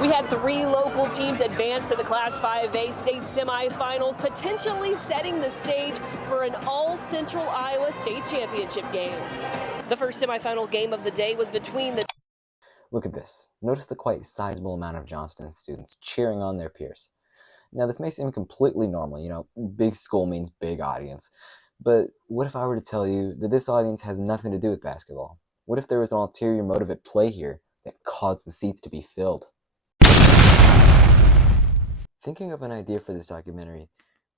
We had 3 local teams advance to the Class 5A state semifinals, potentially setting the stage for an all-Central Iowa state championship game. The first semifinal game of the day was between the... Look at this. Notice the quite sizable amount of Johnston students cheering on their peers. Now, this may seem completely normal, big school means big audience. But what if I were to tell you that this audience has nothing to do with basketball? What if there was an ulterior motive at play here that caused the seats to be filled? Thinking of an idea for this documentary,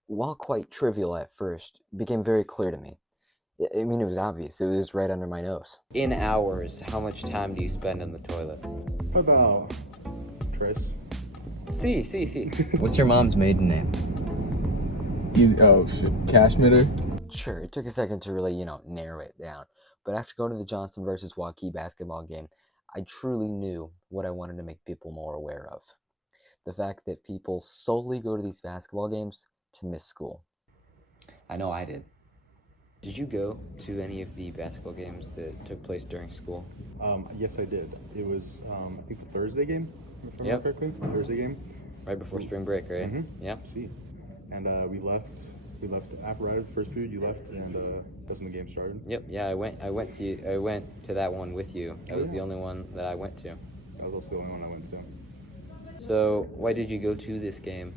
while quite trivial at first, became very clear to me. I mean, it was obvious. It was right under my nose. In hours, how much time do you spend on the toilet? About Tris. See. What's your mom's maiden name? Oh shit, Cashmitter. Sure, it took a second to really, narrow it down. But after going to the Johnston versus Waukee basketball game, I truly knew what I wanted to make people more aware of. The fact that people solely go to these basketball games to miss school. I know I did. Did you go to any of the basketball games that took place during school? Yes, I did. It was, I think the Thursday game, if I Yep. remember correctly. Thursday game. Right before spring break, right? Mm-hmm. Yep. See. And we left after right at the first period. You left, and that's when the game started. Yep. Yeah, I went to that one with you. That was the only one that I went to. That was also the only one I went to. So, why did you go to this game?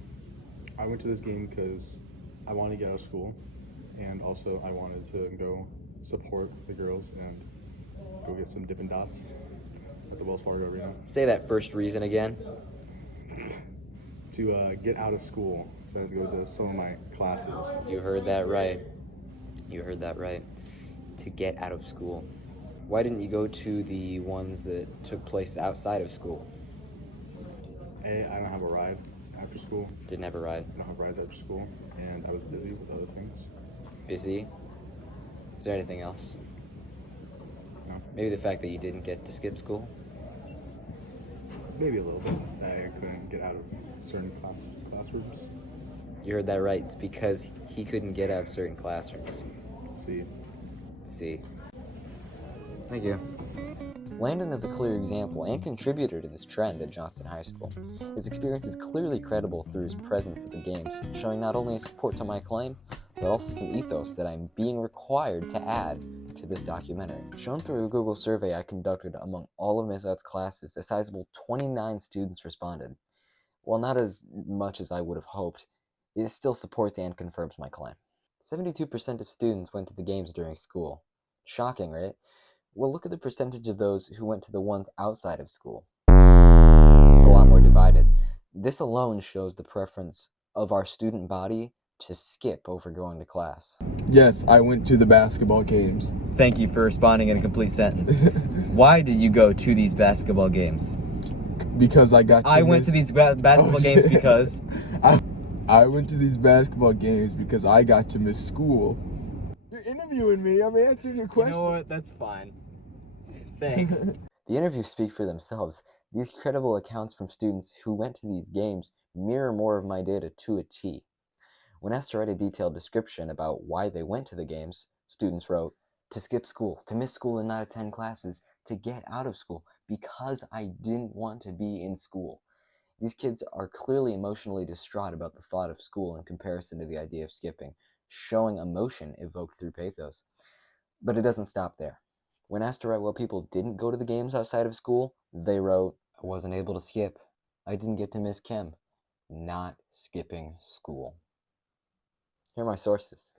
I went to this game because I wanted to get out of school, and also I wanted to go support the girls and go get some Dippin' Dots at the Wells Fargo Arena. Say that first reason again. To get out of school, so I had to go to some of my classes. You heard that right. To get out of school. Why didn't you go to the ones that took place outside of school? A, I don't have a ride after school. Didn't have a ride. I don't have rides after school, and I was busy with other things. Busy? Is there anything else? No. Maybe the fact that you didn't get to skip school? Maybe a little bit. I couldn't get out of certain classrooms. You heard that right. It's because he couldn't get out of certain classrooms. See. Thank you. Landon is a clear example and contributor to this trend at Johnston High School. His experience is clearly credible through his presence at the games, showing not only a support to my claim, but also some ethos that I'm being required to add to this documentary. Shown through a Google survey I conducted among all of Ms. Ott's classes, a sizable 29 students responded. While not as much as I would have hoped, it still supports and confirms my claim. 72% of students went to the games during school. Shocking, right? Well, look at the percentage of those who went to the ones outside of school. It's a lot more divided. This alone shows the preference of our student body to skip over going to class. Yes, I went to the basketball games. Thank you for responding in a complete sentence. Why did you go to these basketball games? Because I got to I went to these basketball games because... I went to these basketball games because I got to miss school. You're interviewing me. I'm answering your question. You know what? That's fine. Thanks. The interviews speak for themselves. These credible accounts from students who went to these games mirror more of my data to a T. When asked to write a detailed description about why they went to the games, students wrote, to skip school, to miss school and not attend classes, to get out of school, because I didn't want to be in school. These kids are clearly emotionally distraught about the thought of school in comparison to the idea of skipping, showing emotion evoked through pathos. But it doesn't stop there. When asked to write why people didn't go to the games outside of school, they wrote, I wasn't able to skip. I didn't get to miss chem. Not skipping school. Here are my sources.